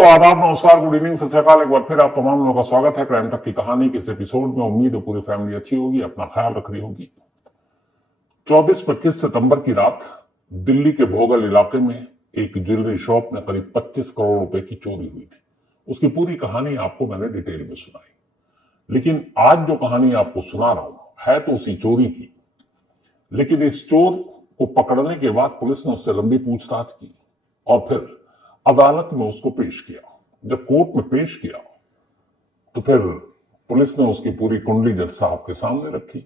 तो आदाब, नमस्कार, गुड इवनिंग, सत श्री अकाल। एक बार फिर आप तमाम लोगों का स्वागत है क्राइम तक की कहानी के इस एपिसोड में। उम्मीद है पूरी फैमिली अच्छी होगी, अपना ख्याल रख रही होगी। 24-25 सितंबर की रात दिल्ली के भोगल इलाके में एक ज्वेलरी शॉप में करीब 25 करोड़ रुपए की चोरी हुई थी। उसकी पूरी कहानी आपको मैंने डिटेल में सुनाई, लेकिन आज जो कहानी आपको सुना रहा हूं है तो उसी चोरी की। लेकिन इस चोर को पकड़ने के बाद पुलिस ने उससे लंबी पूछताछ की और फिर अदालत में उसको पेश किया। जब कोर्ट में पेश किया तो फिर पुलिस ने उसकी पूरी कुंडली जज साहब के सामने रखी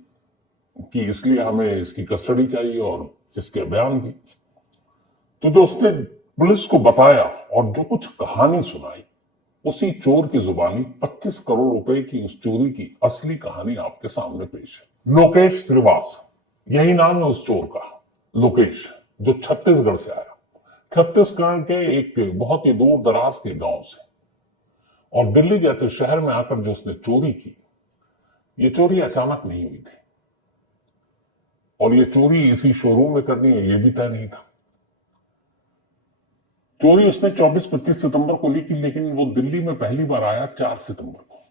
कि इसलिए हमें इसकी कस्टडी चाहिए और इसके बयान भी। तो जो उसने पुलिस को बताया और जो कुछ कहानी सुनाई, उसी चोर की जुबानी 25 करोड़ रुपए की उस चोरी की असली कहानी आपके सामने पेश है। लोकेश श्रीवास, यही नाम है उस चोर का, लोकेश, जो छत्तीसगढ़ से आया। छत्तीसगढ़ के एक बहुत ही दूर दराज के गांव से, और दिल्ली जैसे शहर में आकर जो उसने चोरी की, ये चोरी अचानक नहीं हुई थी और ये चोरी इसी शोरूम में करनी है ये भी तय नहीं था। चोरी उसने 24-25 सितंबर को ली की, लेकिन वो दिल्ली में पहली बार आया 4 सितंबर को।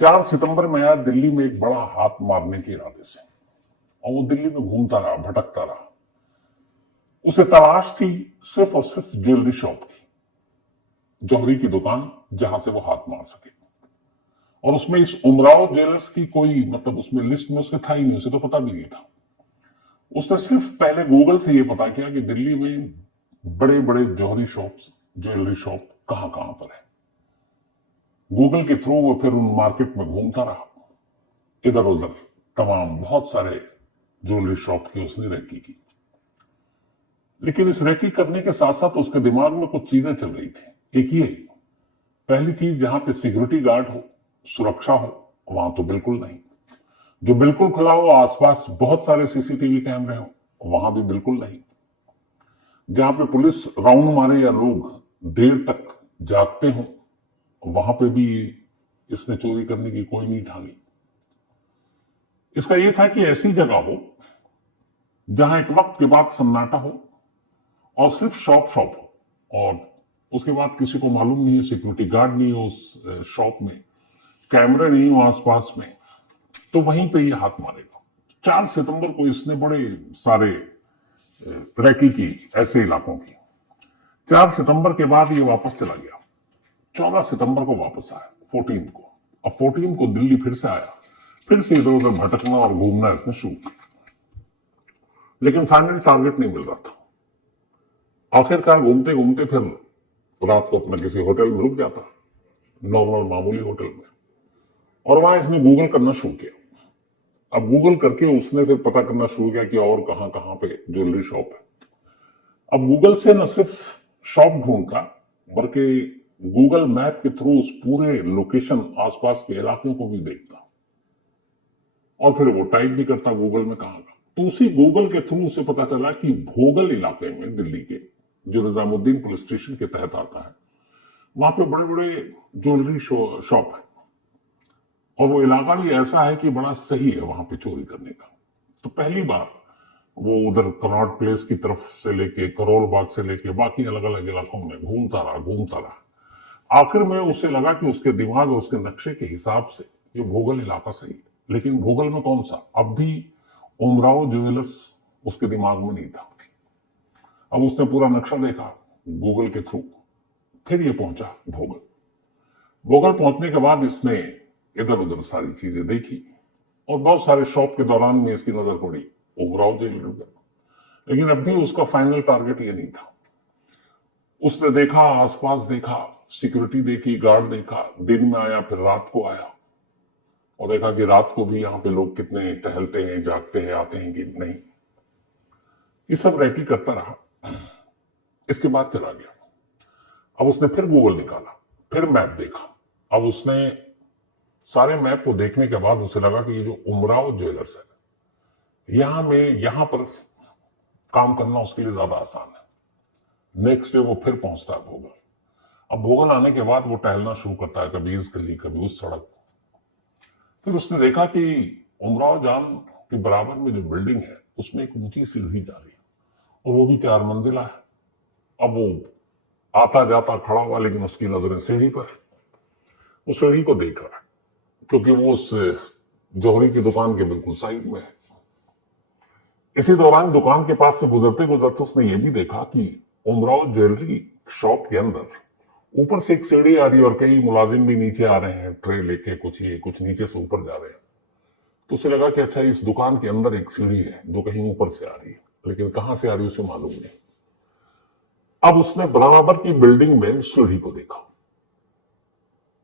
4 सितंबर में आया दिल्ली में एक बड़ा हाथ मारने के इरादे से, और वो दिल्ली में घूमता रहा, भटकता रहा। उसे तलाश थी सिर्फ और सिर्फ ज्वेलरी शॉप की, जौहरी की दुकान, जहां से वो हाथ मार सके। और उसमें इस उमराव ज्वेलर्स की कोई उसमें लिस्ट में उसके था ही नहीं, उसे तो पता भी नहीं था। उसने सिर्फ पहले गूगल से ये पता किया कि दिल्ली में बड़े बड़े जौहरी शॉप्स, ज्वेलरी शॉप कहां कहां पर है। गूगल के थ्रू वो फिर उन मार्केट में घूमता रहा, इधर उधर तमाम बहुत सारे ज्वेलरी शॉप की उसने रेकी की। लेकिन इस रेकी करने के साथ साथ उसके दिमाग में कुछ चीजें चल रही थी। एक ये, पहली चीज, जहां पे सिक्योरिटी गार्ड हो, सुरक्षा हो, वहां तो बिल्कुल नहीं। जो बिल्कुल खुला हो, आसपास बहुत सारे सीसीटीवी कैमरे हो, वहां भी बिल्कुल नहीं। जहां पे पुलिस राउंड मारे या लोग देर तक जागते हो, वहां पे भी इसने चोरी करने की कोई नहीं ठानी। इसका यह था कि ऐसी जगह हो जहां एक वक्त के बाद सन्नाटा हो और सिर्फ शॉप हो, और उसके बाद किसी को मालूम नहीं है, सिक्योरिटी गार्ड नहीं हो उस शॉप में, कैमरे नहीं हो आसपास में, तो वहीं पे ये हाथ मारेगा। 4 सितंबर को इसने बड़े सारे रेकी की ऐसे इलाकों की। 4 सितंबर के बाद ये वापस चला गया। 14 सितंबर को वापस आया, 14 को। अब 14 को दिल्ली फिर से आया, फिर से इधर उधर भटकना और घूमना इसने शुरू किया। लेकिन फाइनल टारगेट नहीं मिल रहा था। आखिरकार घूमते घूमते फिर रात को अपने किसी होटल में रुक जाता, नॉर्मल मामूली होटल में, और वहां इसने गूगल करना शुरू किया। अब गूगल करके उसने फिर पता करना शुरू किया कि और कहां कहां पे ज्वेलरी शॉप है। अब गूगल से न सिर्फ शॉप ढूंढता, बल्कि गूगल मैप के थ्रू उस पूरे लोकेशन, आसपास के इलाकों को भी देखता, और फिर वो टाइप भी करता गूगल में कहां का। तो उसी गूगल के थ्रू उसे पता चला कि भोगल इलाके में, दिल्ली के, जो निजामुद्दीन पुलिस स्टेशन के तहत आता है, वहां पे बड़े बड़े ज्वेलरी शॉप है, और वो इलाका भी ऐसा है कि बड़ा सही है वहां पे चोरी करने का। तो पहली बार वो उधर कनॉट प्लेस की तरफ से लेके, करोल बाग से लेके बाकी अलग अलग इलाकों में घूमता रहा। आखिर में उसे लगा कि उसके दिमाग और उसके नक्शे के हिसाब से ये भोगल इलाका सही है। लेकिन भोगल में कौन सा, अब भी उमराव ज्वेलर्स उसके दिमाग में नहीं था। अब उसने पूरा नक्शा देखा गूगल के थ्रू, फिर ये पहुंचा भोगल। भोगल पहुंचने के बाद इसने इधर उधर सारी चीजें देखी, और बहुत सारे शॉप के दौरान में इसकी नजर पड़ी उमराव ज्वेलर पर। लेकिन अब भी उसका फाइनल टारगेट ये नहीं था। उसने देखा, आसपास देखा, सिक्योरिटी देखी, गार्ड देखा, दिन में आया, फिर रात को आया, और देखा कि रात को भी यहां पे लोग कितने टहलते हैं, जागते हैं, आते हैं कि नहीं। ये सब रेकी करता रहा। इसके बाद चला गया। अब उसने फिर गूगल निकाला, फिर मैप देखा। अब उसने सारे मैप को देखने के बाद उसे लगा कि ये जो उमराव ज्वेलर्स है, यहां पर काम करना उसके लिए ज्यादा आसान है। नेक्स्ट डे वो फिर पहुंचता है भोगल। अब भोगल आने के बाद वो टहलना शुरू करता है, कभी इस गली, कभी उस सड़क। फिर उसने देखा कि उमराव जान के बराबर में जो बिल्डिंग है, उसमें एक ऊंची सीढ़ी जा रही है, और वो भी 4 मंजिला है। अब वो आता जाता खड़ा हुआ, लेकिन उसकी नजरें सीढ़ी पर है। वो सीढ़ी को देख रहा है, क्योंकि वो उस जौहरी की दुकान के बिल्कुल साइड में है। इसी दौरान दुकान के पास से गुजरते गुजरते उसने ये भी देखा कि उमराव ज्वेलरी शॉप के अंदर ऊपर से एक सीढ़ी आ रही है और कई मुलाजिम भी नीचे आ रहे हैं, ट्रे लेके, कुछ ये कुछ नीचे से ऊपर जा रहे हैं। तो उसे लगा कि अच्छा, इस दुकान के अंदर एक सीढ़ी है जो कहीं ऊपर से आ रही है, लेकिन कहां से आ रही है उसे मालूम नहीं। अब उसने बराबर की बिल्डिंग में उस सीढ़ी को देखा।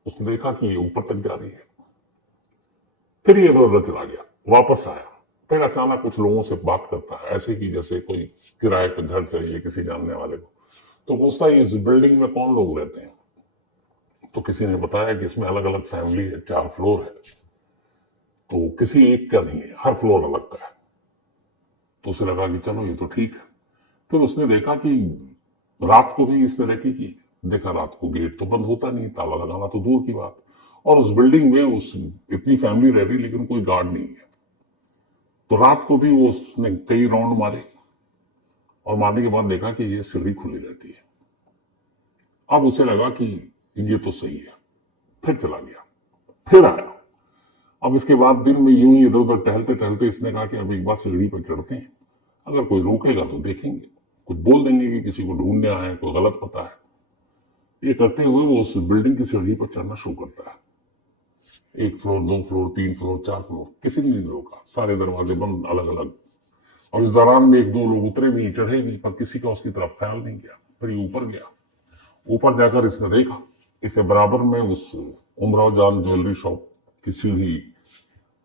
उसने देखा कि ये ऊपर तक जा रही है। फिर ये इधर उधर चला गया, वापस आया। फिर अचानक कुछ लोगों से बात करता है, ऐसे कि जैसे कोई किराए पे घर चाहिए किसी जानने वाले को। तो पूछता है, इस बिल्डिंग में कौन लोग रहते हैं? तो किसी ने बताया कि इसमें अलग अलग फैमिली है, 4 फ्लोर है। तो किसी एक का नहीं है, हर फ्लोर अलग का है। तो उसे लगा कि चलो ये तो ठीक है। फिर उसने देखा कि रात को भी इस तरह की देखा, रात को गेट तो बंद होता नहीं, ताला लगाना तो दूर की बात। और उस बिल्डिंग में उस इतनी फैमिली रह रही, लेकिन कोई गार्ड नहीं है। तो रात को भी वो उसने कई राउंड मारे, और मारने के बाद देखा कि ये सीढ़ी खुली रहती है। अब उसे लगा कि ये तो सही है। फिर चला गया, फिर आया। अब इसके बाद दिन में यूं ही इधर उधर टहलते टहलते इसने कहा कि अब एक बार सीढ़ी पर चढ़ते हैं, अगर कोई रोकेगा तो देखेंगे, कुछ बोल देंगे कि किसी को ढूंढने आए, कोई गलत पता है। ये करते हुए वो उस बिल्डिंग की सीढ़ी पर चढ़ना शुरू करता है। 1 फ्लोर, 2 फ्लोर, 3 फ्लोर, 4 फ्लोर, किसी ने नहीं रोका। सारे दरवाजे बंद, अलग अलग। और इस दौरान में 1-2 लोग उतरे भी, चढ़े भी, पर किसी का उसकी तरफ ख्याल नहीं किया। फिर ये ऊपर गया। ऊपर जाकर इसने देखा, इसे बराबर में उस उमराव जान ज्वेलरी शॉप की सीढ़ी,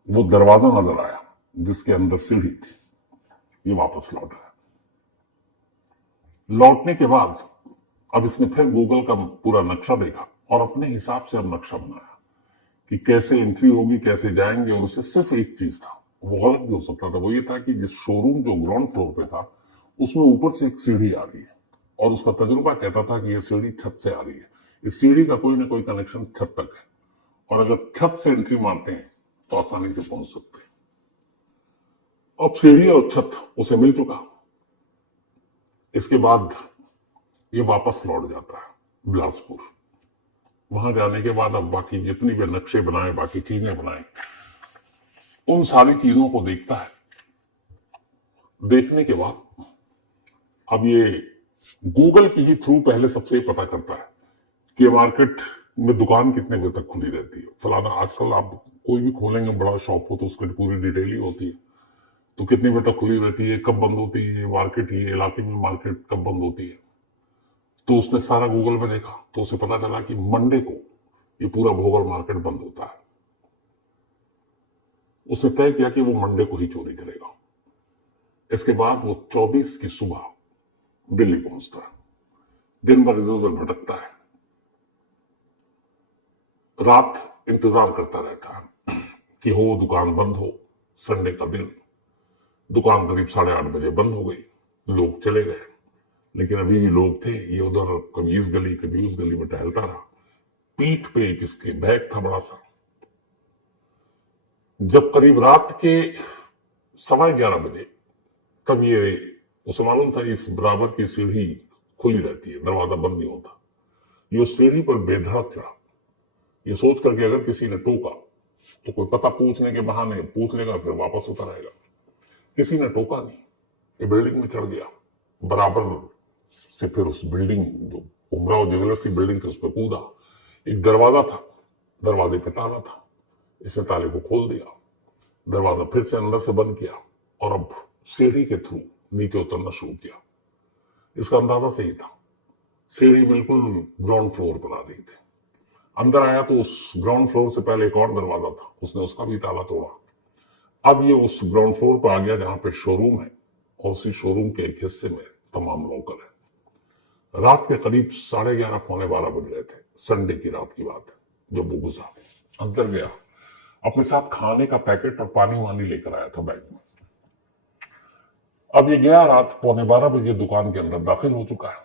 वो दरवाजा नजर आया जिसके अंदर सीढ़ी थी। ये वापस लौटा। लौटने के बाद अब इसने फिर गूगल का पूरा नक्शा देखा और अपने हिसाब से अब नक्शा बनाया कि कैसे एंट्री होगी, कैसे जाएंगे। और उसे सिर्फ एक चीज था, वो गलत भी हो सकता था, वो ये था कि जिस शोरूम जो ग्राउंड फ्लोर पे था, उसमें ऊपर से एक सीढ़ी आ रही है, और उसका तजुर्बा कहता था कि यह सीढ़ी छत से आ रही है। इस सीढ़ी का कोई ना कोई कनेक्शन छत तक है, और अगर छत से एंट्री मारते हैं तो आसानी से पहुंच सकते हैं। अब सीढ़ी और छत उसे मिल चुका। इसके बाद ये वापस लौट जाता है बिलासपुर। वहां जाने के बाद अब बाकी जितनी भी नक्शे बनाए, बाकी चीजें बनाए, उन सारी चीजों को देखता है। देखने के बाद अब ये गूगल की ही थ्रू पहले सबसे पता करता है कि मार्केट में दुकान कितने बजे तक खुली रहती है। फलाना, आजकल आप कोई भी खोलेंगे बड़ा शॉप हो तो उसकी पूरी डिटेल ही होती है। तो कितने बजे तक खुली रहती है, कब बंद होती है, मार्केट, ये इलाके में मार्केट कब बंद होती है। तो उसने सारा गूगल में देखा, तो उसे पता चला कि मंडे को ये पूरा भोगल मार्केट बंद होता है। उसने तय किया कि वो मंडे को ही चोरी करेगा। इसके बाद वो 24 की सुबह दिल्ली पहुंचता है। दिन भर इधर उधर भटकता है, रात इंतजार करता रहता है कि हो दुकान बंद हो। संडे का दिन, दुकान करीब 8:30 बजे बंद हो गई, लोग चले गए, लेकिन अभी भी लोग थे। ये उधर कभी इस गली कभी उस गली में टहलता रहा। पीठ पे एक इसके बैग था बड़ा सा। जब करीब रात के 11:15 बजे, तब ये, उसे मालूम था इस बराबर की सीढ़ी खुली रहती है, दरवाजा बंद नहीं होता। ये उस सीढ़ी पर बेधड़क चढ़ा, ये सोच करके अगर किसी ने टोका तो कोई पता पूछने के बहाने पूछ लेगा, फिर वापस उतर आएगा। किसी ने टोका नहीं, ये बिल्डिंग में चढ़ गया। बराबर से फिर उस बिल्डिंग, जो उमराव ज्वेलर्स की बिल्डिंग थी, उस पर कूदा। एक दरवाजा था, दरवाजे पे ताला था। इसने ताले को खोल दिया, दरवाजा फिर से अंदर से बंद किया, और अब सीढ़ी के थ्रू नीचे उतरना शुरू किया। इसका अंदाजा सही था, सीढ़ी बिल्कुल ग्राउंड फ्लोर पर आ रही थी। अंदर आया तो उस ग्राउंड फ्लोर से पहले एक और दरवाजा था, उसने उसका भी ताला तोड़ा। अब ये उस ग्राउंड फ्लोर पर आ गया जहां पे शोरूम है, और उसी शोरूम के एक हिस्से में तमाम लॉकर है। रात के करीब 11:30 पौने 12 बज रहे थे। संडे की रात की बात है। जब वो गुजरा, अंदर गया, अपने साथ खाने का पैकेट और पानी वानी लेकर आया था बैग में। अब ये गया, रात 11:15 बजे दुकान के अंदर दाखिल हो चुका है,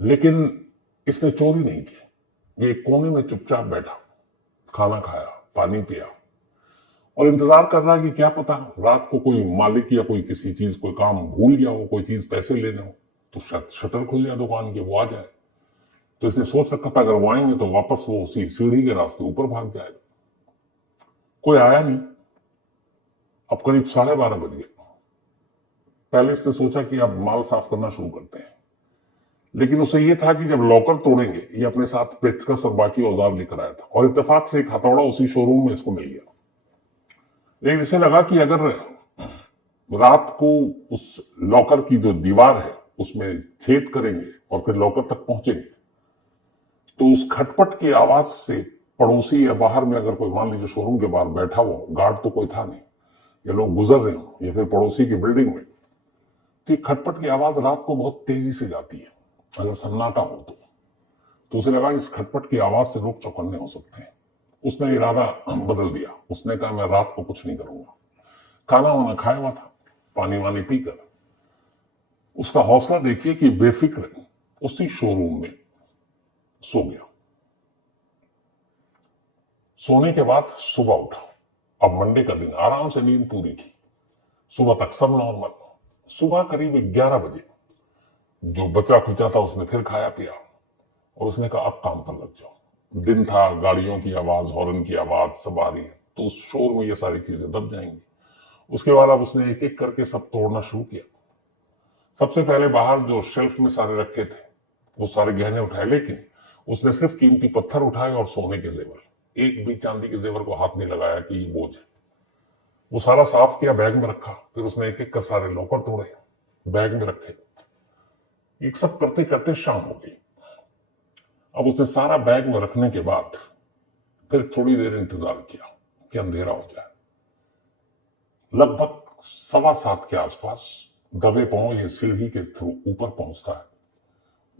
लेकिन इसने चोरी नहीं की। ये एक कोने में चुपचाप बैठा, खाना खाया, पानी पिया, और इंतजार कर रहा है कि क्या पता रात को कोई मालिक या कोई किसी चीज, कोई काम भूल गया हो, कोई चीज पैसे लेने हो, तो शायद शटर खुल जाए दुकान की, वो आ जाए। तो इसने सोच रखा था अगर वो आएंगे तो वापस वो उसी सीढ़ी के रास्ते ऊपर भाग जाएगा। कोई आया नहीं। अब करीब 12:30 बज गए। पहले इसने सोचा कि अब माल साफ करना शुरू करते हैं, लेकिन उसे यह था कि जब लॉकर तोड़ेंगे, ये अपने साथ पेचकस और बाकी औजार लेकर आया था, और इत्तेफाक से एक हथौड़ा उसी शोरूम में इसको मिल गया। लेकिन इसे लगा कि अगर रात को उस लॉकर की जो दीवार है उसमें छेद करेंगे और फिर लॉकर तक पहुंचेंगे, तो उस खटपट की आवाज से पड़ोसी या बाहर में अगर कोई, मान लीजिए शोरूम के बाहर बैठा हुआ, गार्ड तो कोई था नहीं, या लोग गुजर रहे हो, या फिर पड़ोसी की बिल्डिंग में, तो खटपट की आवाज रात को बहुत तेजी से जाती है अगर सन्नाटा हो तो उसे लगा इस खटपट की आवाज से लोग चौकन्ने हो सकते हैं। उसने इरादा बदल दिया। उसने कहा मैं रात को कुछ नहीं करूंगा। खाना वाना खाया हुआ था, पानी वानी पीकर उसका हौसला देखिए कि बेफिक्र उसी शोरूम में सो गया। सोने के बाद सुबह उठा। अब मंडे का दिन, आराम से नींद पूरी की, सुबह तक सब नॉर्मल। सुबह करीब 11 बजे जो बचा खुचा था उसने फिर खाया पिया और उसने कहा अब काम पर लग जाओ। दिन था, गाड़ियों की आवाज, हॉर्न की आवाज सब आ रही है, तो उस शोर में ये सारी चीजें दब जाएंगी। उसके बाद अब उसने एक एक करके सब तोड़ना शुरू किया। सबसे पहले बाहर जो शेल्फ में सारे रखे थे वो सारे गहने उठाए, लेकिन उसने सिर्फ कीमती पत्थर उठाए और सोने के जेवर। एक भी चांदी के जेवर को हाथ नहीं लगाया कि ये बोझ है। वो सारा साफ किया, बैग में रखा। फिर उसने एक एक कर सारे लॉकर तोड़े, बैग में रखे। एक सब करते करते शाम हो गई। अब उसने सारा बैग में रखने के बाद फिर थोड़ी देर इंतजार किया कि अंधेरा हो जाए। लगभग 7:15 के आसपास दबे पांव ये सीढ़ी के थ्रू ऊपर पहुंचता है।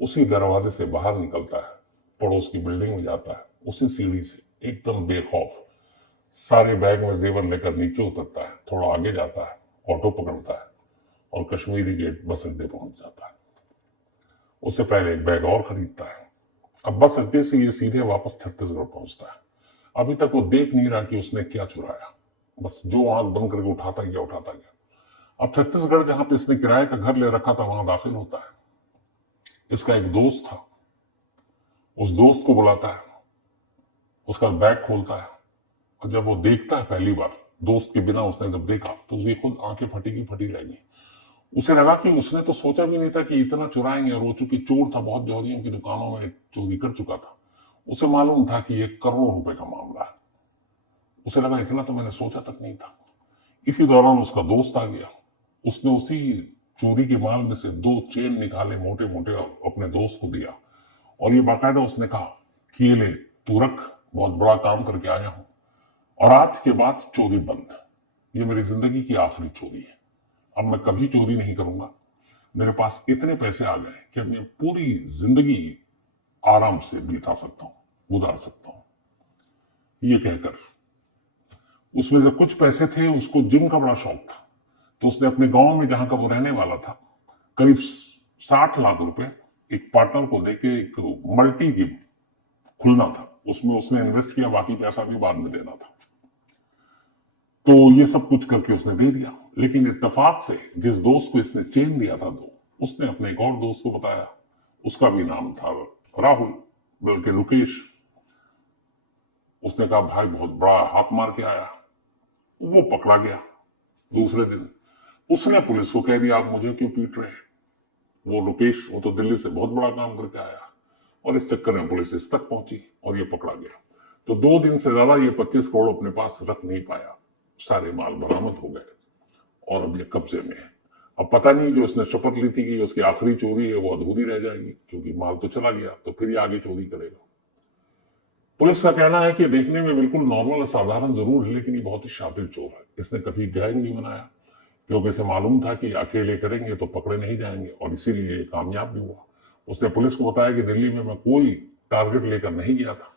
उसी दरवाजे से बाहर निकलता है, पड़ोस की बिल्डिंग में जाता है। उसी सीढ़ी से एकदम बेखौफ सारे बैग में जेवर लेकर नीचे उतरता है, थोड़ा आगे जाता है, ऑटो पकड़ता है और कश्मीरी गेट बस अड्डे पहुंच जाता है। उससे पहले एक बैग और खरीदता है। अब बस अड्डे से ये सीधे वापस छत्तीसगढ़ पहुंचता है। अभी तक वो देख नहीं रहा कि उसने क्या चुराया, बस जो आंख बंद करके उठाता गया। अब छत्तीसगढ़ जहां पे इसने किराए का घर ले रखा था वहां दाखिल होता है। इसका एक दोस्त था, उस दोस्त को बुलाता है, उसका बैग खोलता है, और जब वो देखता है पहली बार दोस्त के बिना उसने जब देखा तो उसकी खुद आंखें फटी रह गई। उसे लगा कि उसने तो सोचा भी नहीं था कि इतना चुराएंगे, और वो चूंकि चोर था, बहुत जौहरियों की दुकानों में चोरी कर चुका था, उसे मालूम था कि ये करोड़ों रुपए का मामला है। उसे लगा इतना तो मैंने सोचा तक नहीं था। इसी दौरान उसका दोस्त आ गया। उसने उसी चोरी के माल में से 2 चेन निकाले मोटे मोटे और अपने दोस्त को दिया, और ये बाकायदा उसने कहा कि ये ले तू रख, बहुत बड़ा काम करके आया हूं, और आज के बाद चोरी बंद। ये मेरी जिंदगी की आखिरी चोरी है, अब मैं कभी चोरी नहीं करूंगा। मेरे पास इतने पैसे आ गए कि अब मैं पूरी जिंदगी आराम से बिता सकता हूं, गुजार सकता हूं। ये कहकर उसमें जो कुछ पैसे थे, उसको जिम का बड़ा शौक था, तो उसने अपने गांव में जहां का वो रहने वाला था करीब 60 लाख रुपए एक पार्टनर को देके एक मल्टी जिम खुलना था, उसमें उसने इन्वेस्ट किया, बाकी पैसा भी बाद में देना था। तो ये सब कुछ करके उसने दे दिया। लेकिन इत्तेफाक से जिस दोस्त को इसने चेन दिया था उसने अपने एक और दोस्त को बताया, उसका भी नाम था राहुल, बल्कि रुकेश। उसने कहा भाई बहुत बड़ा हाथ मार के आया। वो पकड़ा गया। दूसरे दिन उसने पुलिस को कह दिया आप मुझे क्यों पीट रहे हैं। वो रुकेश, वो तो दिल्ली से बहुत बड़ा काम करके आया, और इस चक्कर में पुलिस इस तक पहुंची और ये पकड़ा गया। तो 2 दिन से ज्यादा ये 25 करोड़ अपने पास रख नहीं पाया। सारे माल बरामद हो गए और अब ये कब्जे में है। अब पता नहीं जो उसने शपथ ली थी कि उसकी आखिरी चोरी है वो अधूरी रह जाएगी, क्योंकि माल तो चला गया, तो फिर ये आगे चोरी करेगा। पुलिस का कहना है कि देखने में बिल्कुल नॉर्मल और साधारण जरूर है, लेकिन ये बहुत ही शातिर चोर है। इसने कभी गैंग नहीं बनाया, क्योंकि इसे मालूम था कि अकेले करेंगे तो पकड़े नहीं जाएंगे, और इसीलिए कामयाब भी हुआ। उसने पुलिस को बताया कि दिल्ली में मैं कोई टारगेट लेकर नहीं गया था,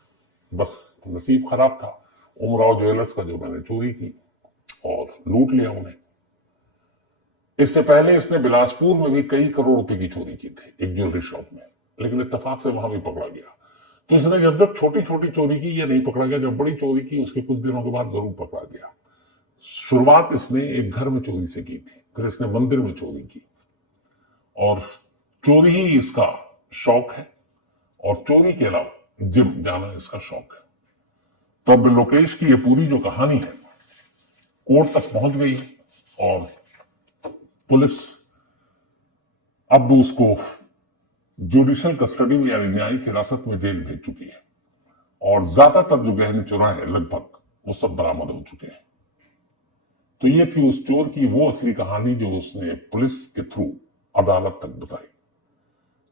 बस नसीब खराब था, उमराव ज्वेलर्स का जो मैंने चोरी की और लूट लिया उन्हें। इससे पहले इसने बिलासपुर में भी कई करोड़ रुपए की चोरी की थी एक ज्वेलरी शॉप में, लेकिन इत्तेफाक से वहां भी पकड़ा गया। तो इसने जब छोटी छोटी चोरी की ये नहीं पकड़ा गया, जब बड़ी चोरी की उसके कुछ दिनों के बाद जरूर पकड़ा गया। शुरुआत इसने एक घर में चोरी से की थी, फिर इसने मंदिर में चोरी की, और चोरी ही इसका शौक है और चोरी के अलावा जिम जाना इसका शौक है। तो अब लोकेश की ये पूरी जो कहानी है कोर्ट तक पहुंच गई और पुलिस अब उसको जुडिशियल कस्टडी में यानी न्यायिक हिरासत में जेल भेज चुकी है और ज्यादातर जो गहने चुराए हैं लगभग वो सब बरामद हो चुके हैं। तो ये थी उस चोर की वो असली कहानी जो उसने पुलिस के थ्रू अदालत तक बताई।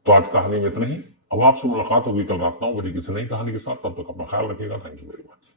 तो आज कहानी में इतना ही। अब आपसे मुलाकात होगी कल रात 9 बजे किसी नई कहानी के साथ। तब तक अपना ख्याल रखिएगा। Thank you very much.